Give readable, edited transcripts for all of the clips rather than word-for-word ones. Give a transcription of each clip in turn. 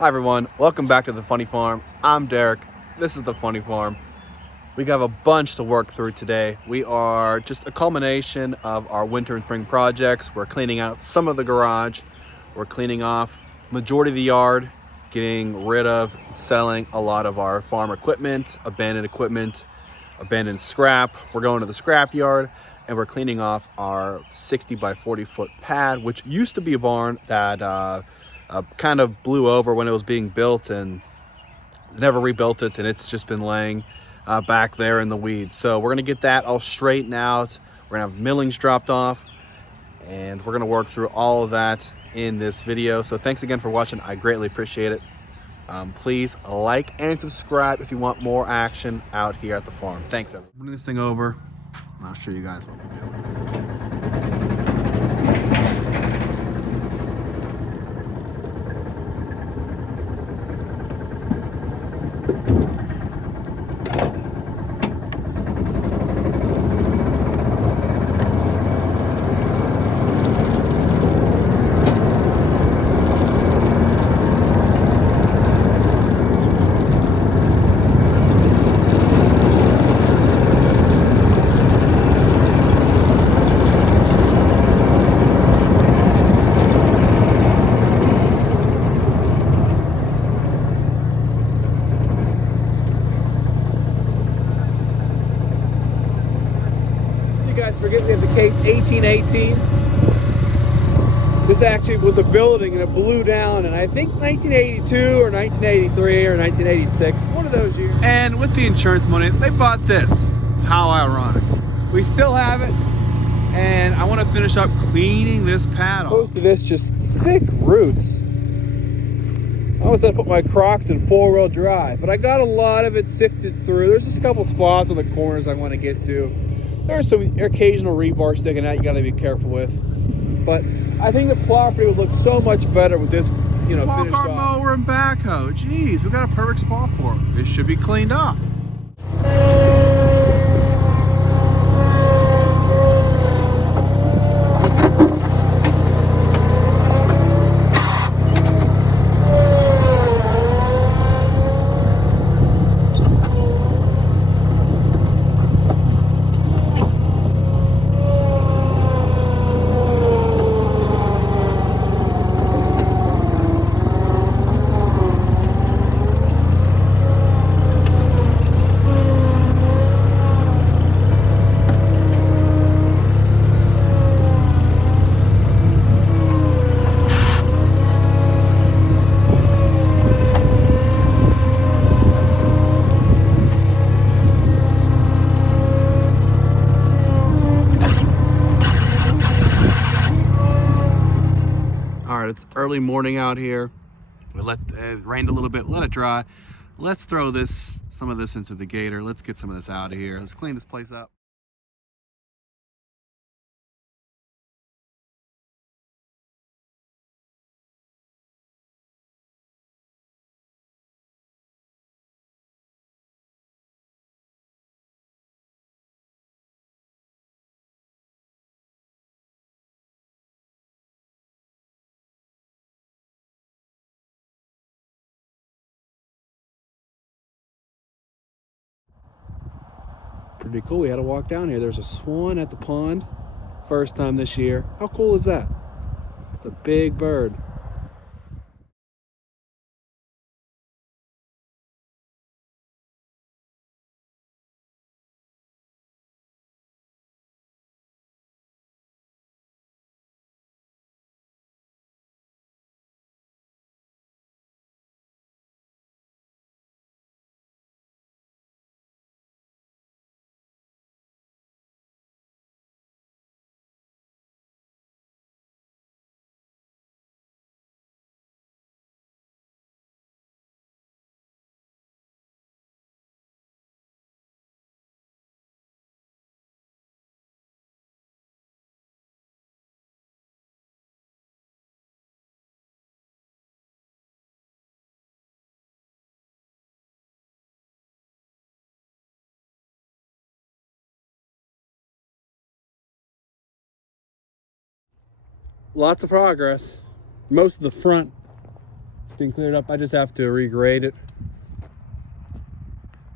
Hi everyone, welcome back to The Funny Farm. I'm Derek, this is The Funny Farm. We have a bunch to work through today. We are just a culmination of our winter and spring projects. We're cleaning out some of the garage. We're cleaning off majority of the yard, getting rid of, selling a lot of our farm equipment, abandoned scrap. We're going to the scrap yard and we're cleaning off our 60 by 40 foot pad, which used to be a barn that kind of blew over when it was being built and never rebuilt it, and it's just been laying back there in the weeds. So we're gonna get that all straightened out. We're gonna have millings dropped off, and we're gonna work through all of that in this video. So thanks again for watching. I greatly appreciate it. Please like and subscribe if you want more action out here at the farm. Thanks, everyone. Bring this thing over, and I'll show you guys what we're doing. Forget we have the case 1818. This actually was a building and it blew down in I think 1982 or 1983 or 1986, one of those years. And with the insurance money, they bought this. How ironic. We still have it, and I want to finish up cleaning this pad off. Most of this just thick roots. I almost had to put my Crocs in 4-wheel drive, but I got a lot of it sifted through. There's just a couple spots on the corners I want to get to. There's some occasional rebar sticking out you got to be careful with. But I think the property would look so much better with this, finished off. Mower and backhoe. Jeez, we got a perfect spot for it. It should be cleaned off. It's early morning out here. We it rained a little bit, let it dry. Let's throw some of this into the gator. Let's get some of this out of here. Let's clean this place up. Pretty cool. We had to walk down here. There's a swan at the pond. First time this year. How cool is that? It's a big bird. Lots of progress. Most of the front being cleared up. I just have to regrade it.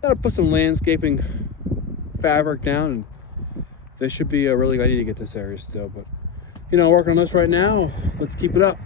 Gotta put some landscaping fabric down, and they should be really. I need to get this area still, but you know, working on this right now. Let's keep it up.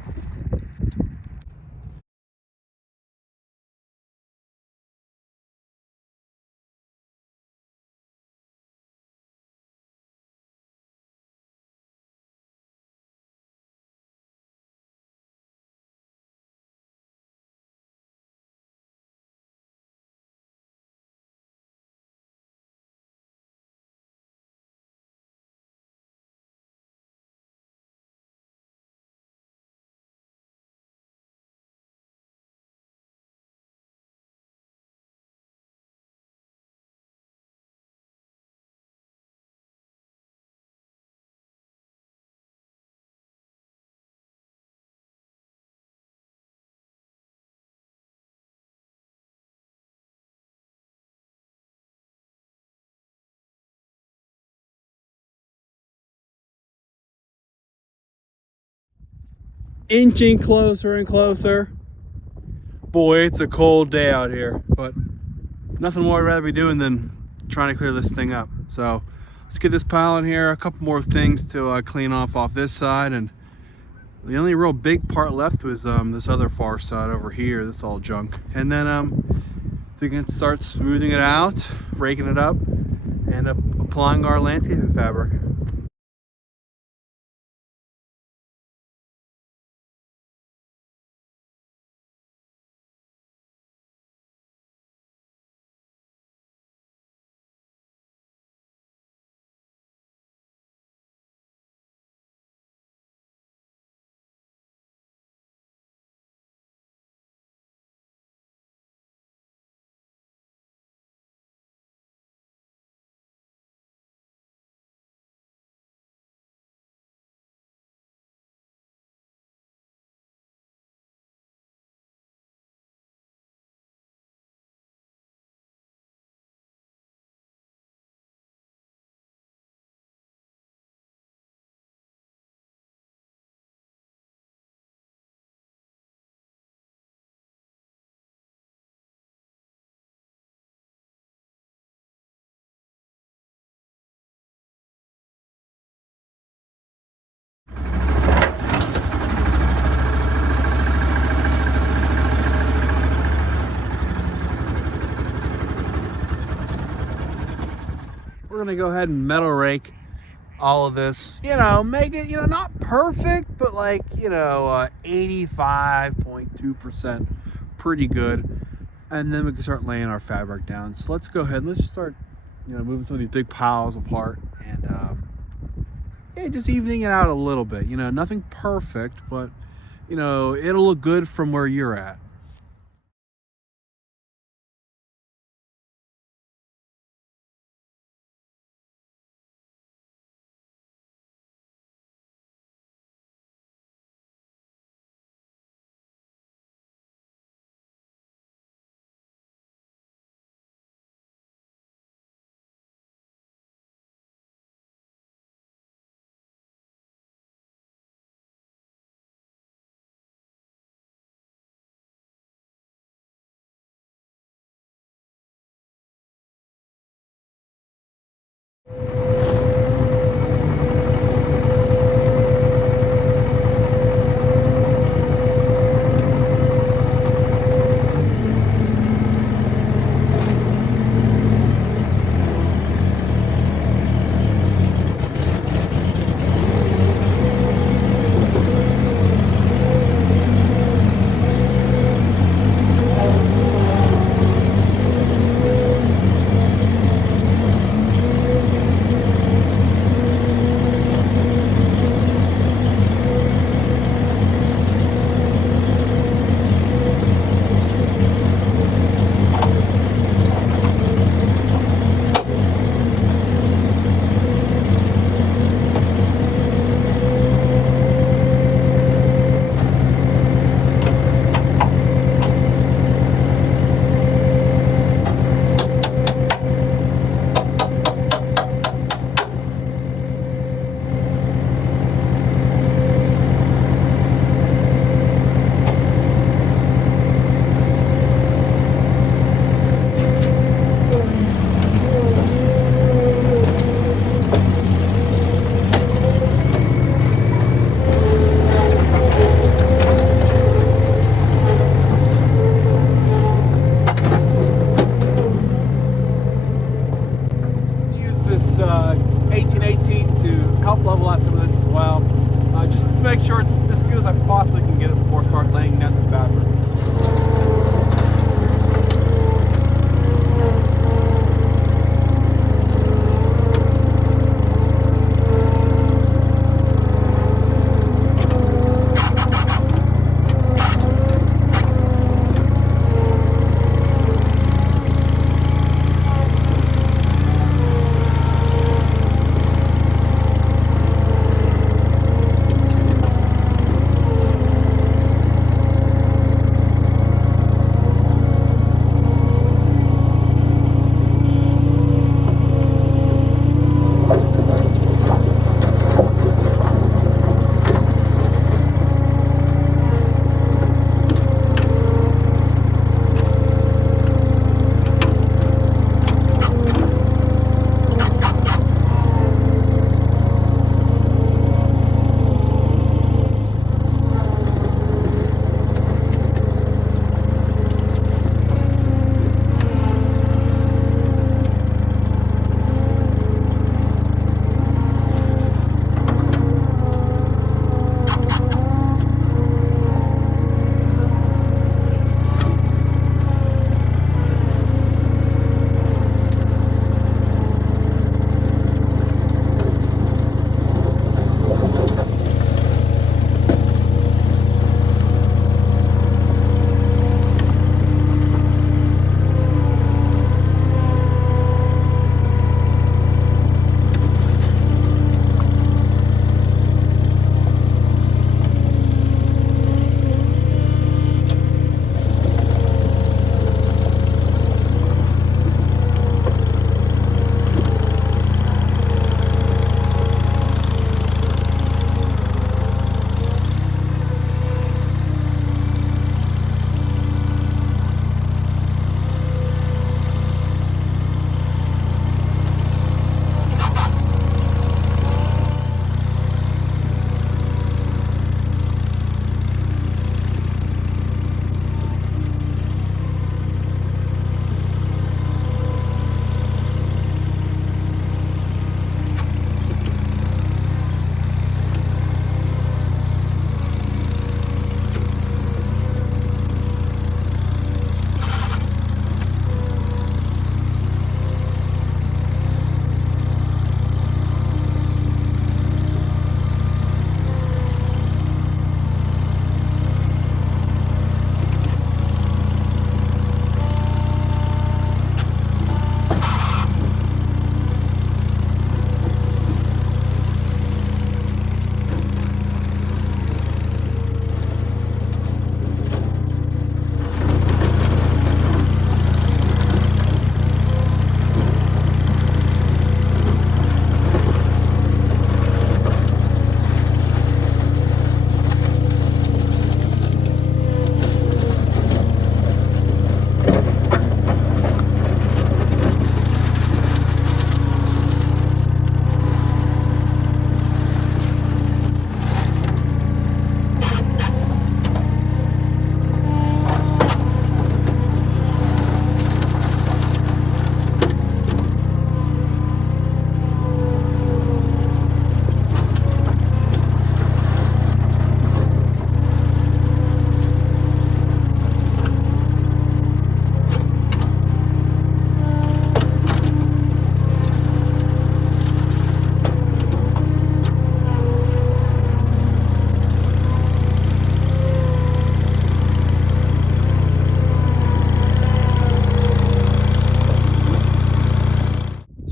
Inching closer and closer. Boy, it's a cold day out here, but nothing more I'd rather be doing than trying to clear this thing up. So let's get this pile in here. A couple more things to clean off this side, and the only real big part left was this other far side over here. That's all junk. And then we can start smoothing it out, raking it up, and applying our landscaping fabric. We're gonna go ahead and metal rake all of this, you know, make it, you know, not perfect, but like, you know, 85.2%, pretty good. And then we can start laying our fabric down. So let's go ahead and let's start, you know, moving some of these big piles apart, and yeah, just evening it out a little bit. You know, nothing perfect, but you know, it'll look good from where you're at.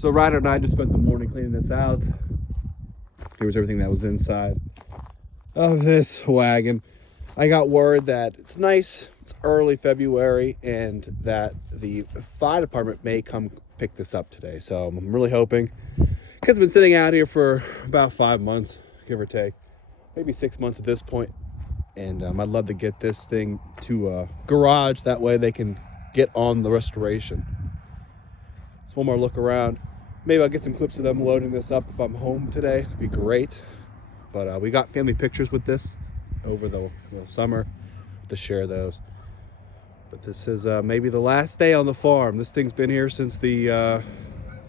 So Ryder and I just spent the morning cleaning this out. Here was everything that was inside of this wagon. I got word that it's nice, it's early February, and that the fire department may come pick this up today. So I'm really hoping, because it's been sitting out here for about 5 months, give or take, maybe 6 months at this point. And I'd love to get this thing to a garage. That way they can get on the restoration. So one more look around. Maybe I'll get some clips of them loading this up if I'm home today. It'd be great. But we got family pictures with this over the summer to share those. But this is maybe the last day on the farm. This thing's been here since the at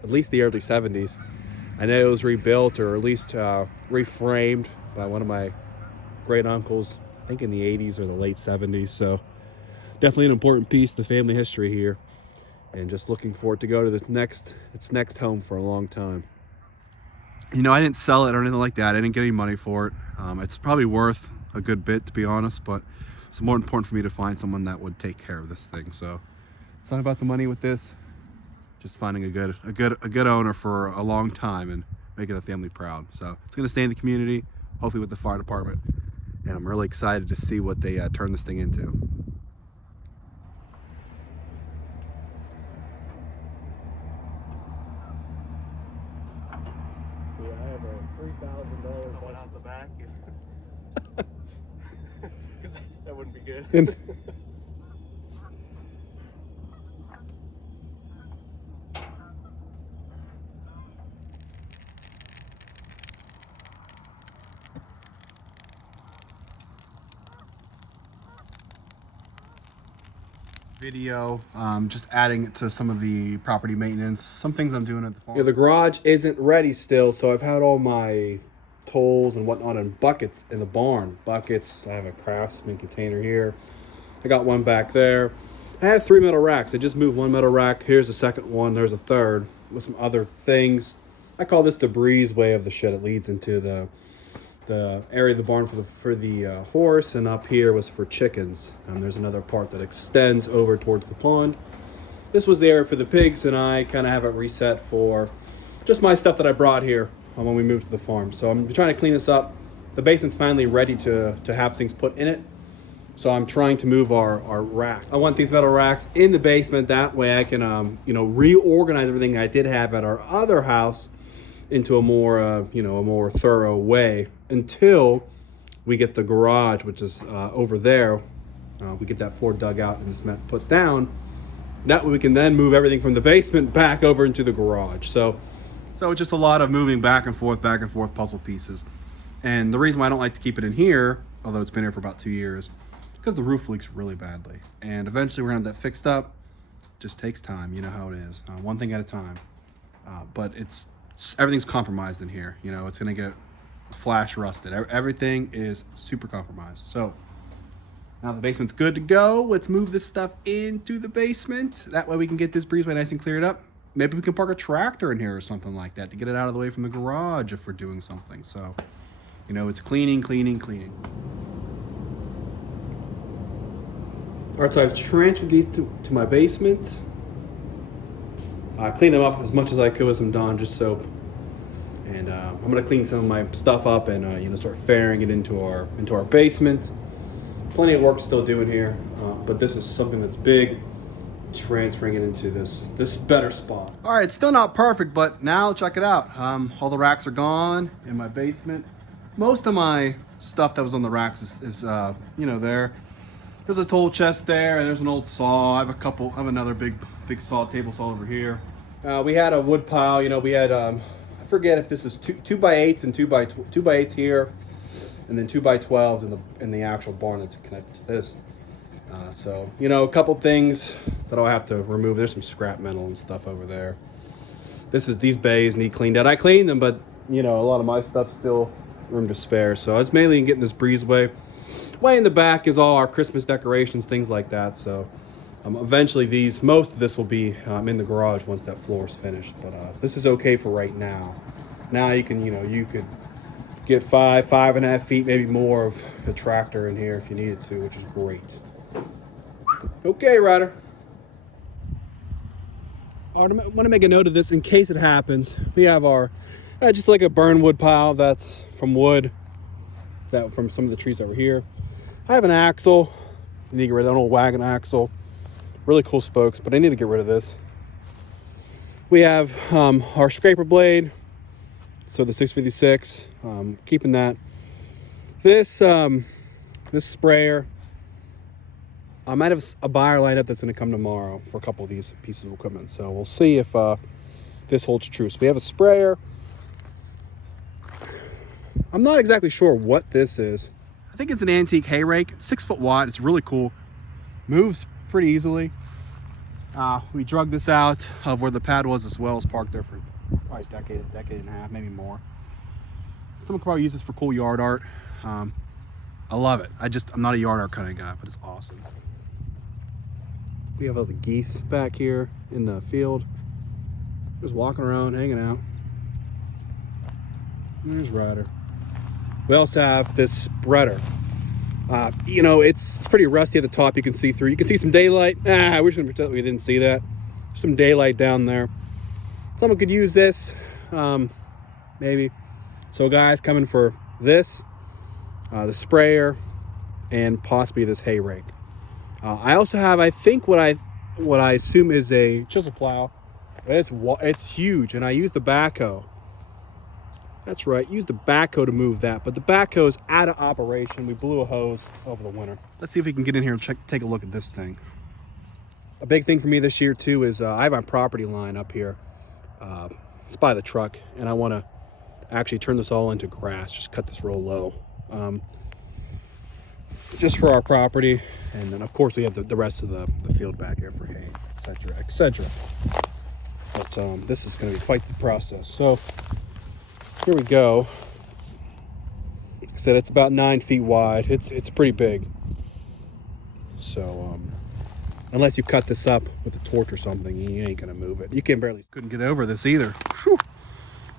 least the early 70s. I know it was rebuilt or at least reframed by one of my great uncles, I think in the 80s or the late 70s. So definitely an important piece to family history here. And just looking forward to go to its next home for a long time. You know, I didn't sell it or anything like that. I didn't get any money for it. It's probably worth a good bit, to be honest, but it's more important for me to find someone that would take care of this thing. So it's not about the money with this, just finding a good owner for a long time and making the family proud. So it's gonna stay in the community, hopefully with the fire department, and I'm really excited to see what they turn this thing into. $3,000 one out the back. That wouldn't be good. Video, just adding it to some of the property maintenance, some things I'm doing at the farm. Yeah, the garage isn't ready still, so I've had all my tools and whatnot and buckets in the barn. Buckets, I have a Craftsman container here. I got one back there. I have 3 metal racks. I just moved one metal rack. Here's the second one. There's a third with some other things. I call this the breezeway of the shed. It leads into the area of the barn for the horse, and up here was for chickens. There's another part that extends over towards the pond. This was the area for the pigs, and I kind of have it reset for just my stuff that I brought here when we moved to the farm. So I'm trying to clean this up. The basement's finally ready to have things put in it. So I'm trying to move our rack. I want these metal racks in the basement. That way I can reorganize everything I did have at our other house into a more thorough way until we get the garage, which is over there. We get that floor dug out and the cement put down. That way we can then move everything from the basement back over into the garage. So it's just a lot of moving back and forth puzzle pieces. And the reason why I don't like to keep it in here, although it's been here for about 2 years, because the roof leaks really badly. And eventually we're gonna have that fixed up. It just takes time, you know how it is, one thing at a time. But everything's compromised in here. You know, it's gonna get flash rusted. Everything is super compromised. So now the basement's good to go. Let's move this stuff into the basement. That way we can get this breezeway nice and cleared up. Maybe we can park a tractor in here or something like that to get it out of the way from the garage if we're doing something. So, you know, it's cleaning. All right, so I've transferred these to my basement. I cleaned them up as much as I could with some Dawn Dish soap. And I'm gonna clean some of my stuff up and start ferrying it into our basement. Plenty of work still doing here, but this is something that's big. Transferring it into this better spot. All right, still not perfect, but now check it out. All the racks are gone in my basement. Most of my stuff that was on the racks is there. There's a tool chest there, and there's an old saw. I have another big saw, table saw over here. We had a wood pile. We had I forget if this is 2x8s and 2x8s here, and then 2x12s in the actual barn that's connected to this. So a couple things that I'll have to remove. There's some scrap metal and stuff over there. These bays need cleaned out. I cleaned them, but a lot of my stuff's still room to spare. So I was mainly getting this breezeway. Way in the back is all our Christmas decorations, things like that. So eventually most of this will be in the garage once that floor is finished. But this is okay for right now. Now you can, you could get 5.5 feet, maybe more of the tractor in here if you needed to, which is great. Okay, Ryder. want to make a note of this in case it happens. We have our, just like a burn wood pile that's from wood, that from some of the trees over here. I have an axle. I need to get rid of that old wagon axle. Really cool spokes, but I need to get rid of this. We have our scraper blade, so the 656, keeping that. This this sprayer, I might have a buyer lined up that's going to come tomorrow for a couple of these pieces of equipment, so we'll see if this holds true. So we have a sprayer. I'm not exactly sure what this is. I think it's an antique hay rake. It's 6 foot wide. It's really cool. Moves pretty easily. We drug this out of where the pad was as well. It's parked there for probably a decade and a half, maybe more. Someone could probably use this for cool yard art. I love it. I'm not a yard art kind of guy, but it's awesome. We have all the geese back here in the field, just walking around, hanging out. There's Ryder. We also have this spreader. You know, it's pretty rusty at the top. You can see through. You can see some daylight. I wish we didn't see that. Some daylight down there. Someone could use this, maybe. So guys, coming for this, the sprayer, and possibly this hay rake. I also have, I think, what I assume is a chisel plow. It's huge, and I use the backhoe. That's right, use the backhoe to move that, but the backhoe is out of operation. We blew a hose over the winter. Let's see if we can get in here and take a look at this thing. A big thing for me this year too is I have my property line up here. It's by the truck, and I want to actually turn this all into grass, just cut this real low. Just for our property, and then of course we have the rest of the field back here for hay, etc., etc. But this is going to be quite the process. So here we go. Like I said, it's about 9 feet wide. It's pretty big. So unless you cut this up with a torch or something, you ain't gonna move it. You couldn't get over this either. Whew.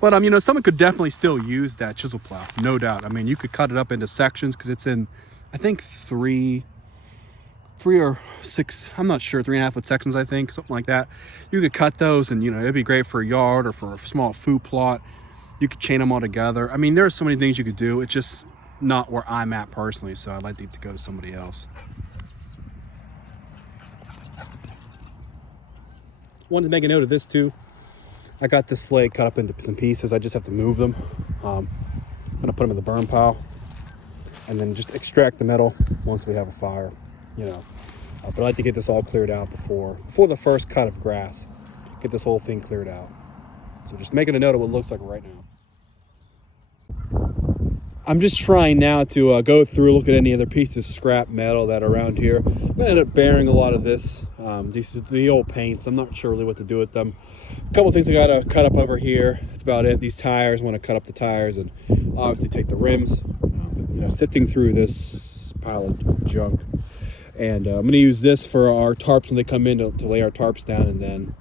But you know, someone could definitely still use that chisel plow, no doubt. I mean, you could cut it up into sections because it's in, I think, three or 6, I'm not sure, 3.5 foot sections, I think, something like that. You could cut those, and you know, it'd be great for a yard or for a small food plot. You could chain them all together. I mean, there's so many things you could do. It's just not where I'm at personally, so I'd like to go to somebody else. Wanted to make a note of this too. I got this slate cut up into some pieces. I just have to move them. I'm gonna put them in the burn pile and then just extract the metal once we have a fire, you know. But I'd like to get this all cleared out before the first cut of grass. Get this whole thing cleared out. So just making a note of what it looks like right now. I'm just trying now to go through, look at any other pieces of scrap metal that are around here. I'm gonna end up burying a lot of this. These are the old paints. I'm not sure really what to do with them. A couple things I gotta cut up over here. That's about it. These tires, I want to cut up the tires and obviously take the rims. You know, sifting through this pile of junk. And I'm gonna use this for our tarps when they come in to lay our tarps down, and then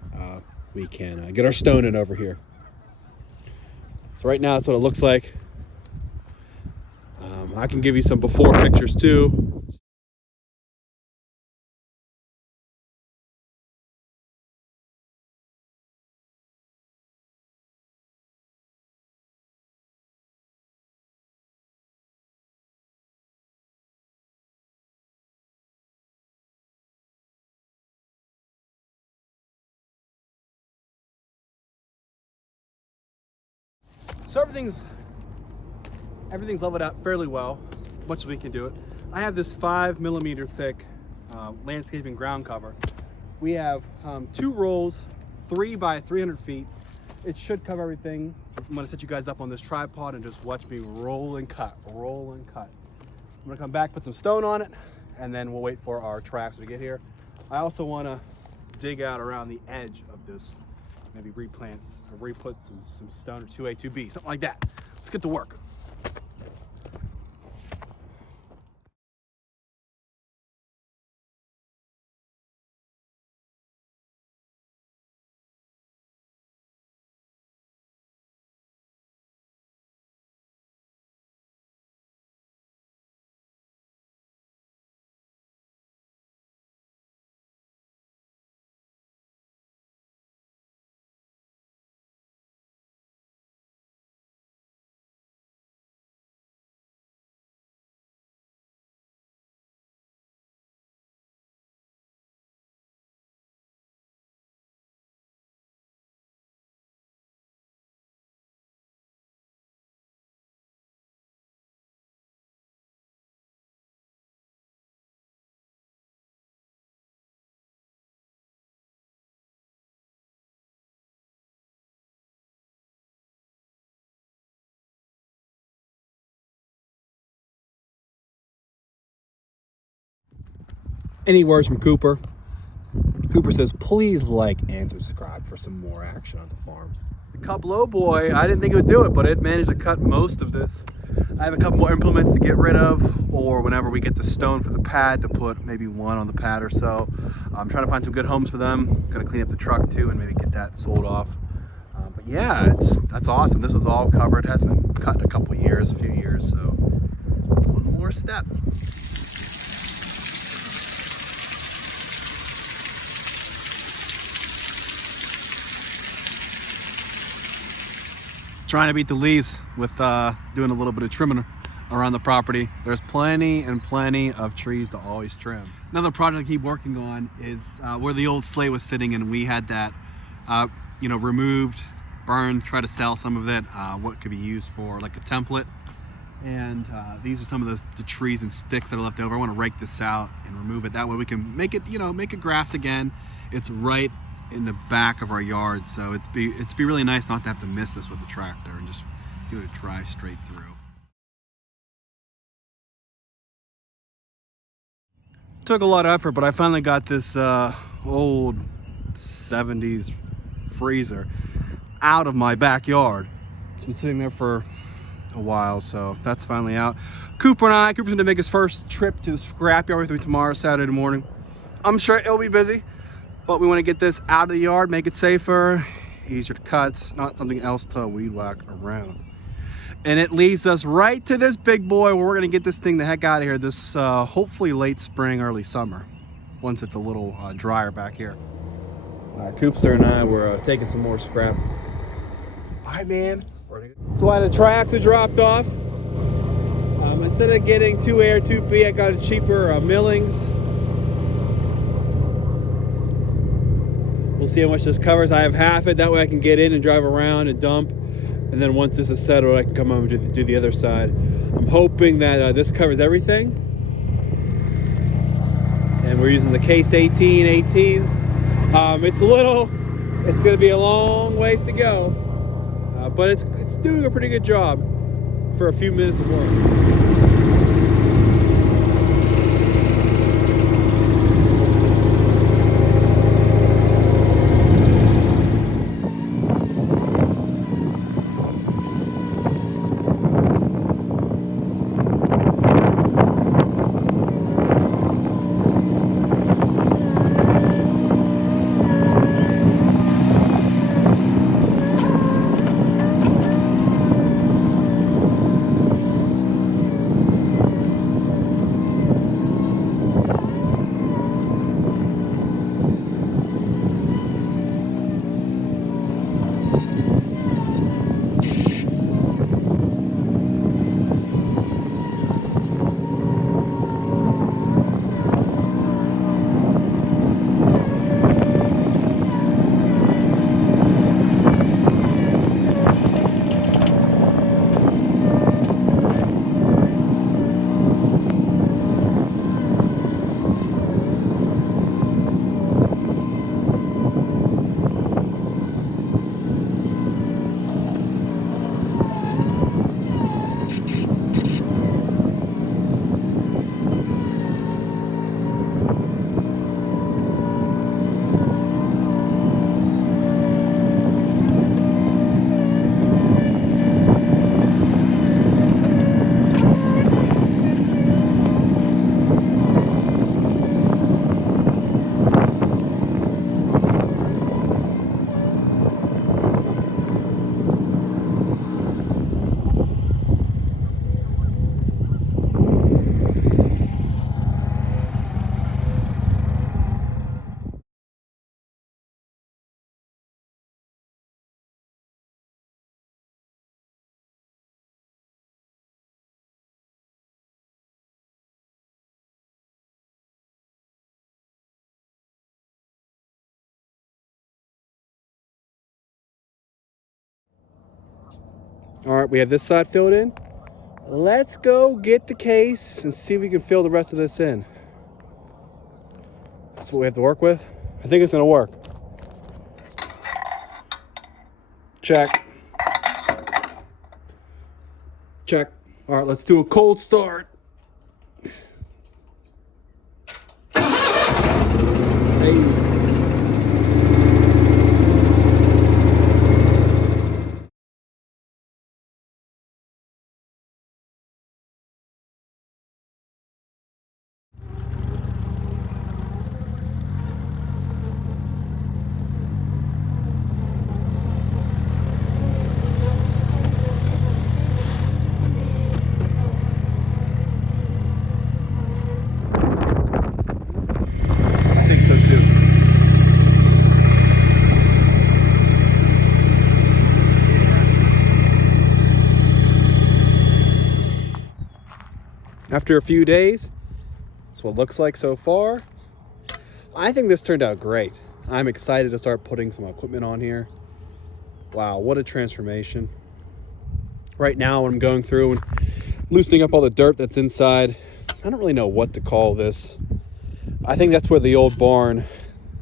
we can get our stone in over here. So right now that's what it looks like. I can give you some before pictures too. So everything's leveled out fairly well, as much as we can do it. I have this 5mm thick landscaping ground cover. We have 2 rolls, 3 by 300 feet. It should cover everything. I'm gonna set you guys up on this tripod and just watch me roll and cut, roll and cut. I'm gonna come back, put some stone on it, and then we'll wait for our tracks to get here. I also wanna dig out around the edge of this, maybe replant or re-put some stone or 2A, 2B, something like that. Let's get to work. Any words from Cooper? Cooper says, please like and subscribe for some more action on the farm. The Cup Low Boy, I didn't think it would do it, but it managed to cut most of this. I have a couple more implements to get rid of, or whenever we get the stone for the pad, to put maybe one on the pad or so. I'm trying to find some good homes for them. Gonna clean up the truck too and maybe get that sold off. But yeah, that's awesome. This was all covered. It hasn't been cut in a couple years, a few years, so one more step. Trying to beat the leaves with doing a little bit of trimming around the property. There's plenty and plenty of trees to always trim. Another project I keep working on is where the old sleigh was sitting, and we had that removed, burned, try to sell some of it, what could be used for like a template. And these are some of the trees and sticks that are left over. I want to rake this out and remove it. That way we can make it, make it grass again. It's right in the back of our yard, so it's be really nice not to have to miss this with the tractor and just do it drive straight through. Took a lot of effort, but I finally got this old 70s freezer out of my backyard. It's been sitting there for a while, so that's finally out. Cooper's gonna make his first trip to the scrapyard with me tomorrow, Saturday morning. I'm sure it'll be busy, but we want to get this out of the yard, make it safer, easier to cut, not something else to weed whack around. And it leads us right to this big boy where we're gonna get this thing the heck out of here this hopefully late spring, early summer, once it's a little drier back here. Coopster and I were taking some more scrap. Bye, man. So while the triaxle dropped off, instead of getting 2A or 2B, I got a cheaper Millings. We'll see how much this covers. I have half it, that way I can get in and drive around and dump. And then once this is settled, I can come over and do the other side. I'm hoping that this covers everything. And we're using the Case 18. It's gonna be a long ways to go. But it's doing a pretty good job for a few minutes of work. All right, we have this side filled in. Let's go get the case and see if we can fill the rest of this in. That's what we have to work with. I think it's gonna work. Check. Check. All right, let's do a cold start. crazy. I think so too. After a few days, that's what it looks like so far. I think this turned out great. I'm excited to start putting some equipment on here. Wow, what a transformation. Right now, when I'm going through and loosening up all the dirt that's inside, I don't really know what to call this. I think that's where the old barn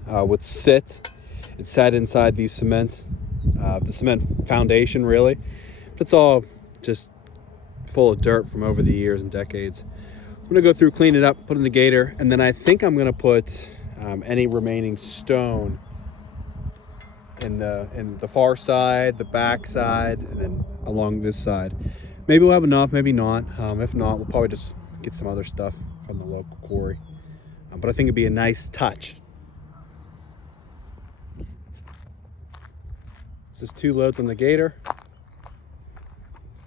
would sit. It sat inside the cement foundation, really. But it's all just full of dirt from over the years and decades. I'm gonna go through, clean it up, put it in the gator, and then I think I'm gonna put any remaining stone in the far side, the back side, and then along this side. Maybe we'll have enough, maybe not. If not, we'll probably just get some other stuff from the local quarry. But I think it'd be a nice touch. This is 2 loads on the gator.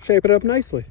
Shape it up nicely.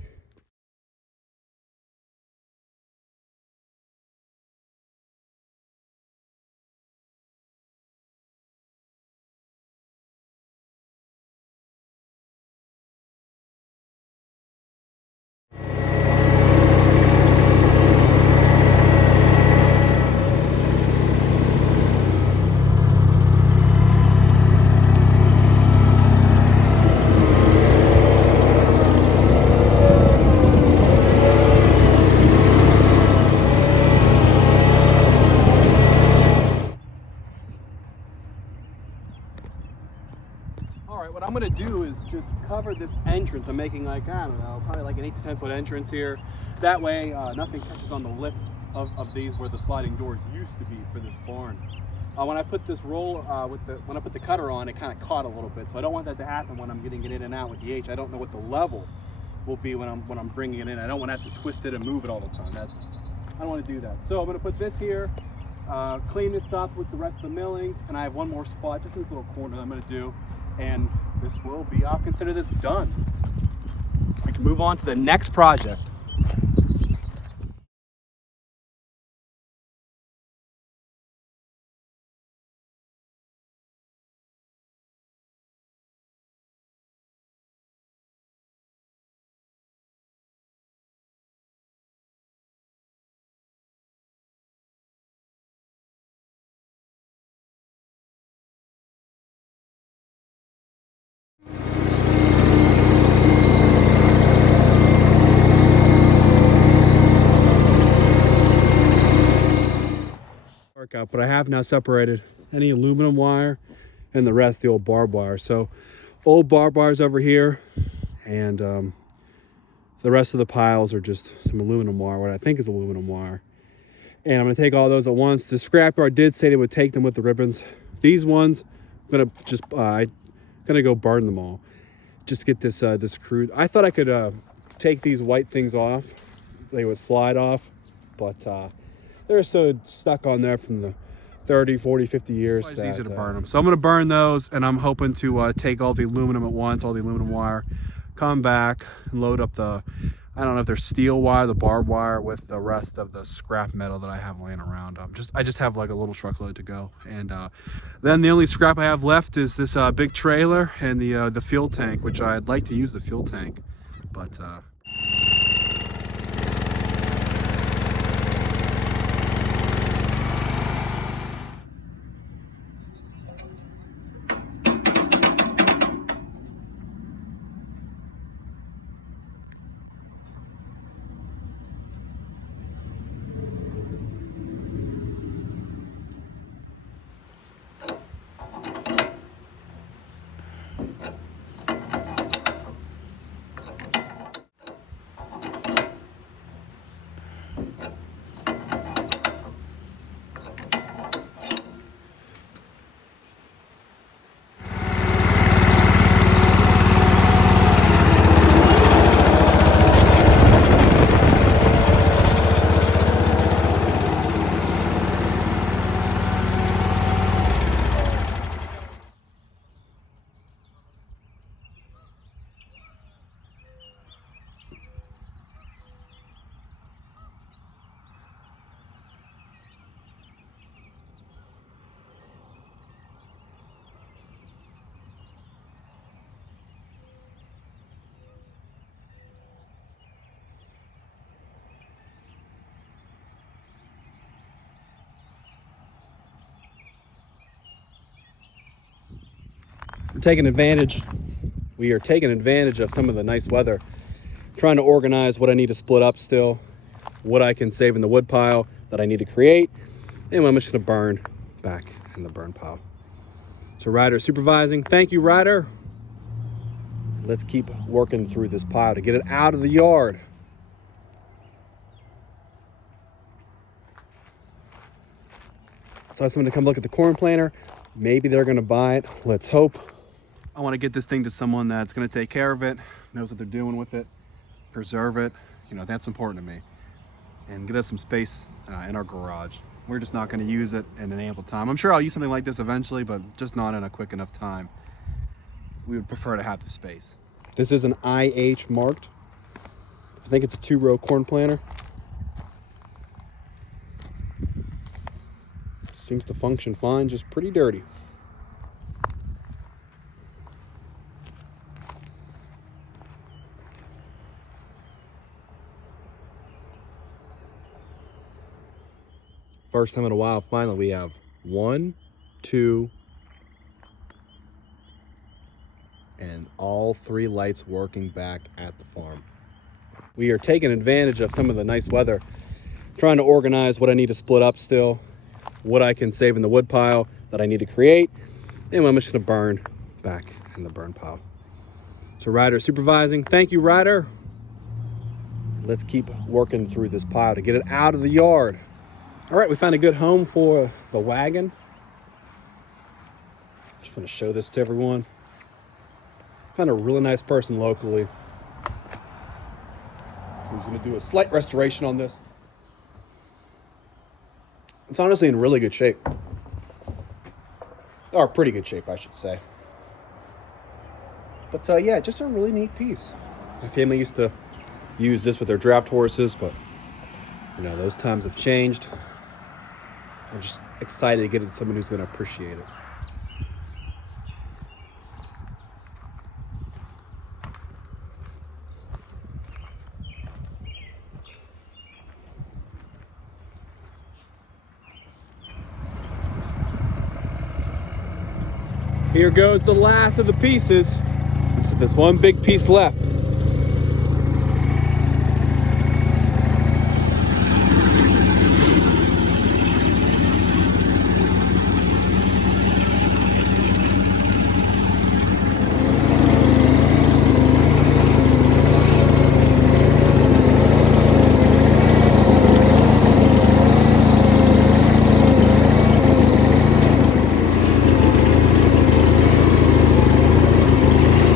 What I'm gonna do is just cover this entrance. I'm making like, I don't know, probably like an 8 to 10 foot entrance here. That way nothing catches on the lip of these where the sliding doors used to be for this barn. When I put this roll, when I put the cutter on, it kind of caught a little bit. So I don't want that to happen when I'm getting it in and out with the H. I don't know what the level will be when I'm bringing it in. I don't want to have to twist it and move it all the time. I don't want to do that. So I'm gonna put this here, clean this up with the rest of the millings, and I have one more spot just in this little corner that I'm gonna do. And this will be, I'll consider this done. We can move on to the next project. Workout, but I have now separated any aluminum wire and the rest, the old barbed wire. So old barbed wires over here, and the rest of the piles are just some aluminum wire, what I think is aluminum wire. And I'm gonna take all those at once. The scrapyard did say they would take them with the ribbons. These ones, I'm gonna just gonna go burn them all. Just get this this crude. I thought I could take these white things off. They would slide off, but they're so stuck on there from the 30, 40, 50 years. It's easier to burn them. So I'm gonna burn those, and I'm hoping to take all the aluminum at once, all the aluminum wire, come back and load up the, I don't know if there's steel wire, the barbed wire, with the rest of the scrap metal that I have laying around. I just have like a little truckload to go. And then the only scrap I have left is this big trailer and the fuel tank, which I'd like to use the fuel tank, but taking advantage. We are taking advantage of some of the nice weather, trying to organize what I need to split up still, what I can save in the wood pile that I need to create, and what I'm just gonna burn back in the burn pile. So Ryder supervising. Thank you, Ryder. Let's keep working through this pile to get it out of the yard. So I have someone to come look at the corn planter. Maybe they're gonna buy it. Let's hope. I wanna get this thing to someone that's gonna take care of it, knows what they're doing with it, preserve it. You know, that's important to me. And get us some space in our garage. We're just not gonna use it in an ample time. I'm sure I'll use something like this eventually, but just not in a quick enough time. We would prefer to have the space. This is an IH marked. I think it's a 2-row corn planter. Seems to function fine, just pretty dirty. First time in a while, finally we have 1, 2, and all 3 lights working back at the farm. We are taking advantage of some of the nice weather, trying to organize what I need to split up still, what I can save in the wood pile that I need to create, and what I'm just gonna burn back in the burn pile. So Ryder supervising. Thank you, Ryder. Let's keep working through this pile to get it out of the yard. All right, we found a good home for the wagon. Just want to show this to everyone. Found a really nice person locally who's going to do a slight restoration on this. It's honestly in really good shape. Or pretty good shape, I should say. But yeah, just a really neat piece. My family used to use this with their draft horses, but you know, those times have changed. I'm just excited to get it to someone who's going to appreciate it. Here goes the last of the pieces. So there's one big piece left.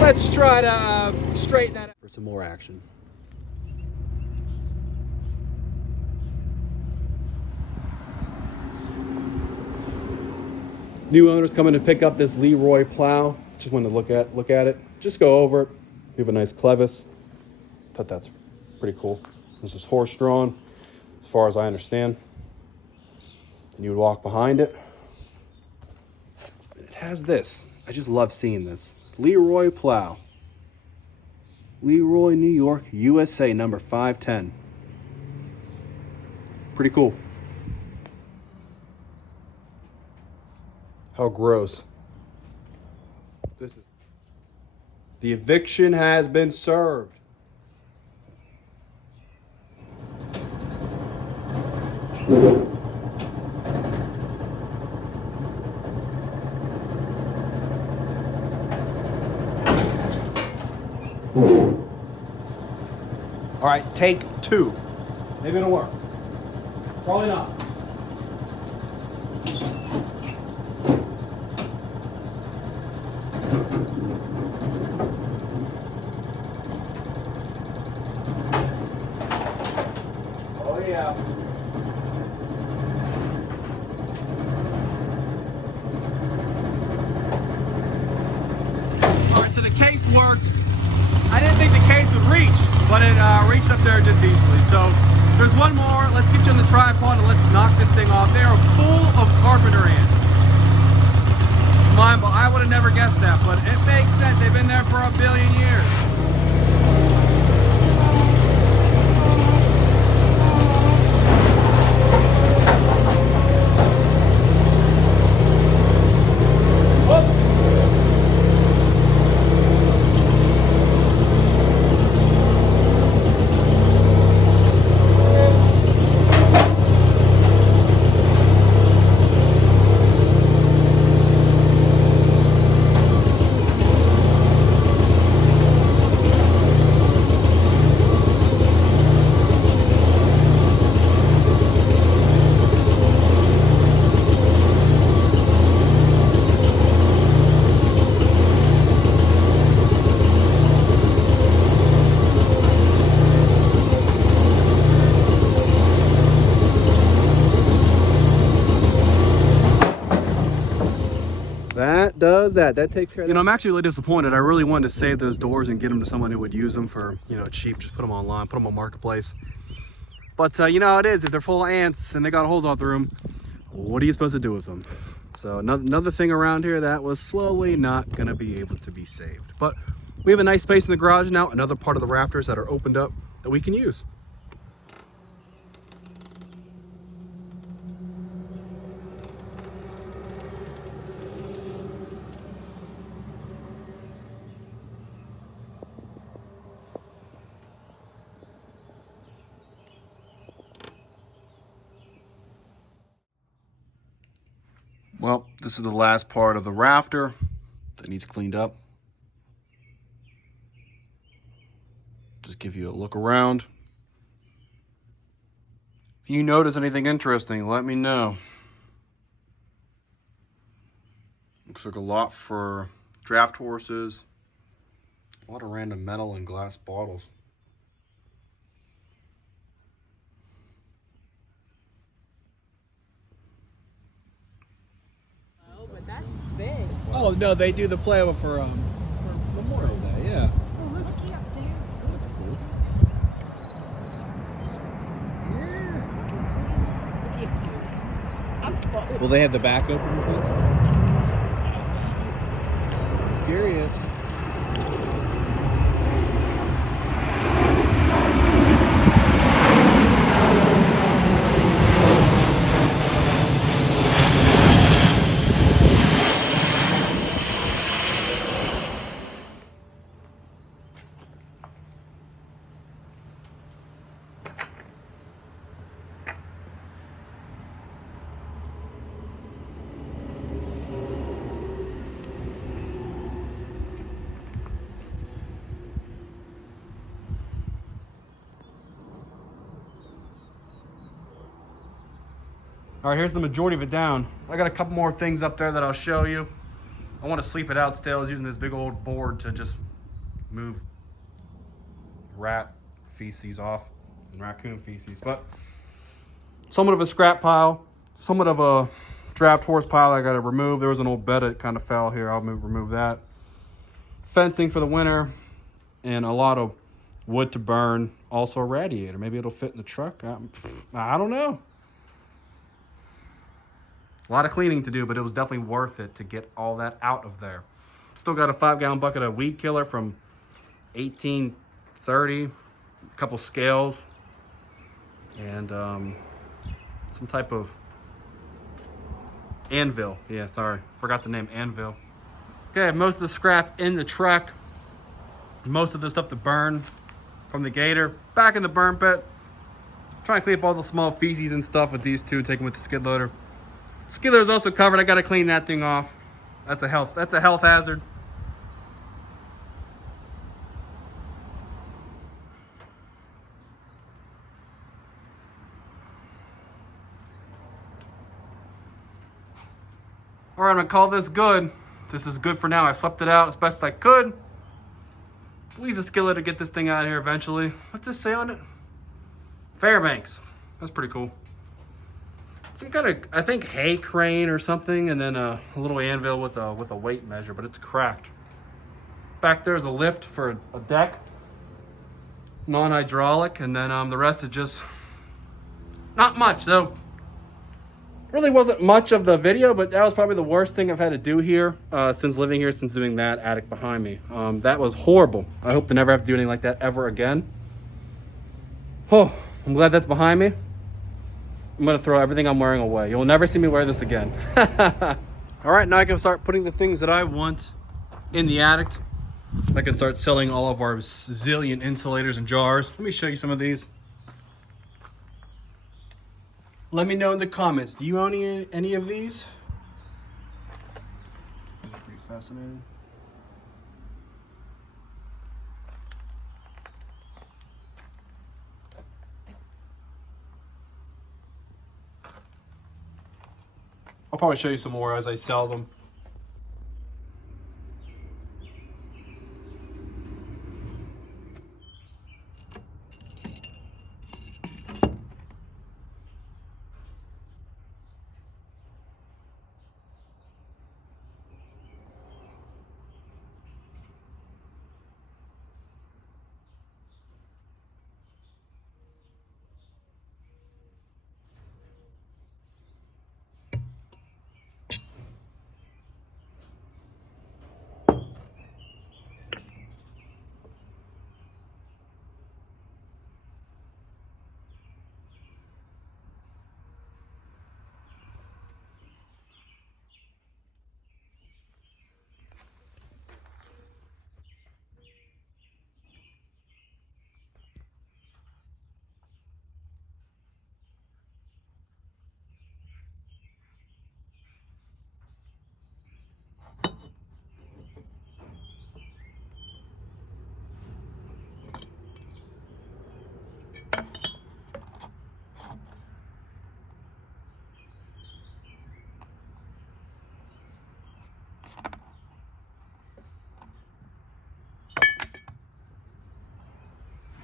Let's try to straighten that out for some more action. New owners coming to pick up this Leroy plow. Just wanted to look at it. Just go over it. We have a nice clevis. Thought that's pretty cool. This is horse drawn, as far as I understand. And you would walk behind it. It has this. I just love seeing this. Leroy plow. Leroy, New York, USA, number 510. Pretty cool. How gross. This is. The eviction has been served. All right, take 2. Maybe it'll work. Probably not. Oh yeah. All right, so the case worked. I didn't think the case would reach, but it reached up there just easily. So there's one more. Let's get you on the tripod and let's knock this thing off. They are full of carpenter ants. It's mine, but I would have never guessed that, but it makes sense. They've been there for a billion years. does that. That takes care of that. You know, I'm actually really disappointed. I really wanted to save those doors and get them to someone who would use them for, you know, cheap. Just put them online, put them on Marketplace. But you know how it is. If they're full of ants and they got holes all through them, what are you supposed to do with them? So another thing around here that was slowly not going to be able to be saved. But we have a nice space in the garage now. Another part of the rafters that are opened up that we can use. Well, this is the last part of the rafter that needs cleaned up. Just give you a look around. If you notice anything interesting, let me know. Looks like a lot for draft horses. A lot of random metal and glass bottles. Big. Oh no, they do the flavor for Memorial Day, yeah. Oh, let's get up there. That's cool. Yeah. Will they have the back open with it? Curious. All right, here's the majority of it down. I got a couple more things up there that I'll show you. I want to sleep it out still. I was using this big old board to just move rat feces off and raccoon feces. But somewhat of a scrap pile, somewhat of a draft horse pile I got to remove. There was an old bed that kind of fell here. I'll remove that. Fencing for the winter and a lot of wood to burn. Also a radiator. Maybe it'll fit in the truck. I don't know. A lot of cleaning to do, but it was definitely worth it to get all that out of there. Still got a 5-gallon bucket of weed killer from 1830, a couple scales, and some type of anvil. Yeah, sorry, forgot the name, anvil. Okay, most of the scrap in the truck. Most of the stuff to burn from the gator. Back in the burn pit. Trying to clean up all the small feces and stuff with these two, take them with the skid loader. Skid loader is also covered. I gotta clean that thing off. That's a health hazard. All right, I'm gonna call this good. This is good for now. I slept it out as best I could. Use a skillet to get this thing out of here eventually. What's this say on it? Fairbanks. That's pretty cool. Some kind of, I think, hay crane or something, and then a little anvil with a weight measure, but it's cracked. Back there's a lift for a deck, non-hydraulic, and then the rest is just not much. So really wasn't much of the video, but that was probably the worst thing I've had to do here since living here, since doing that attic behind me. That was horrible. I hope to never have to do anything like that ever again. Oh, I'm glad that's behind me. I'm gonna throw everything I'm wearing away. You'll never see me wear this again. All right, now I can start putting the things that I want in the attic. I can start selling all of our zillion insulators and jars. Let me show you some of these. Let me know in the comments, do you own any of these? That's pretty fascinating. I'll probably show you some more as I sell them.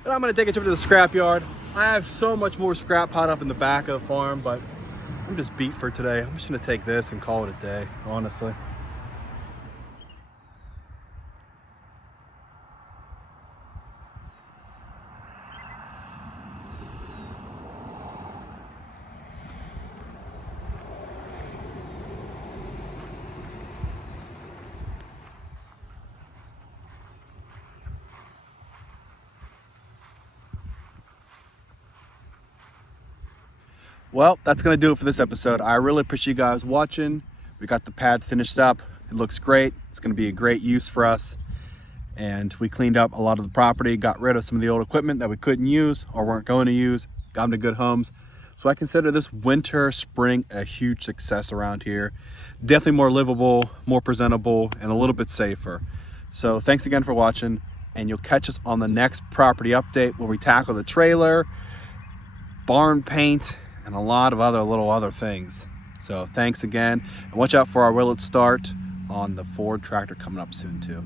But I'm gonna take a trip to the scrapyard. I have so much more scrap piled up in the back of the farm, but I'm just beat for today. I'm just gonna take this and call it a day, honestly. Well, that's gonna do it for this episode. I really appreciate you guys watching. We got the pad finished up. It looks great. It's gonna be a great use for us. And we cleaned up a lot of the property, got rid of some of the old equipment that we couldn't use or weren't going to use, got them to good homes. So I consider this winter, spring a huge success around here. Definitely more livable, more presentable, and a little bit safer. So thanks again for watching, and you'll catch us on the next property update where we tackle the trailer, barn paint, and a lot of other things. So thanks again, and watch out for our Will It Start on the Ford tractor coming up soon too.